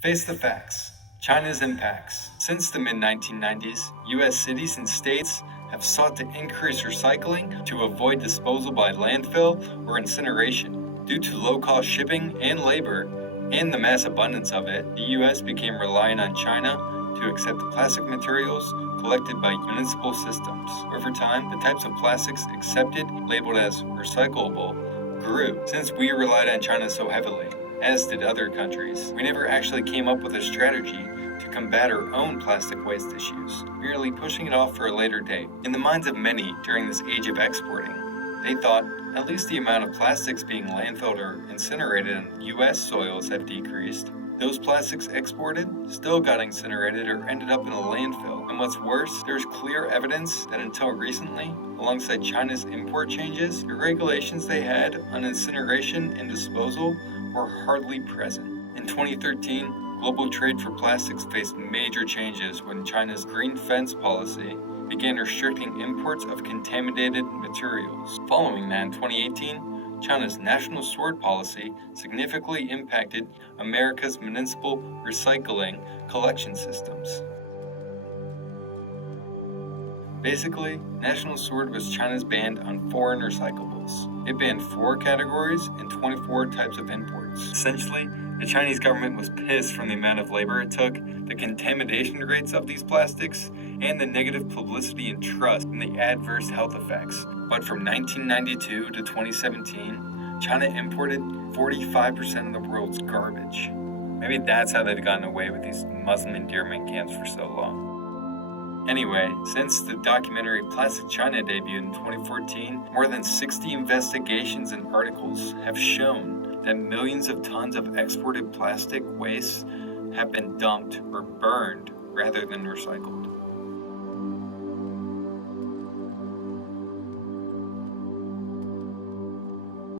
Face the facts. China's impacts. Since the mid-1990s, U.S. cities and states have sought to increase recycling to avoid disposal by landfill or incineration. Due to low-cost shipping and labor, and the mass abundance of it, the U.S. became reliant on China to accept plastic materials collected by municipal systems. Over time, the types of plastics accepted, labeled as recyclable, grew. Since we relied on China so heavily, as did other countries, we never actually came up with a strategy to combat our own plastic waste issues, merely pushing it off for a later date. In the minds of many during this age of exporting, they thought at least the amount of plastics being landfilled or incinerated in U.S. soils have decreased. Those plastics exported still got incinerated or ended up in a landfill. And what's worse, there's clear evidence that until recently, alongside China's import changes, the regulations they had on incineration and disposal were hardly present. In 2013, global trade for plastics faced major changes when China's green fence policy began restricting imports of contaminated materials. Following that, in 2018, China's national sword policy significantly impacted America's municipal recycling collection systems. Basically, National Sword was China's ban on foreign recyclables. It banned 4 categories and 24 types of imports. Essentially, the Chinese government was pissed from the amount of labor it took, the contamination rates of these plastics, and the negative publicity and trust in the adverse health effects. But from 1992 to 2017, China imported 45% of the world's garbage. Maybe that's how they've gotten away with these Muslim endearment camps for so long. Anyway, since the documentary Plastic China debuted in 2014, more than 60 investigations and articles have shown that millions of tons of exported plastic waste have been dumped or burned rather than recycled.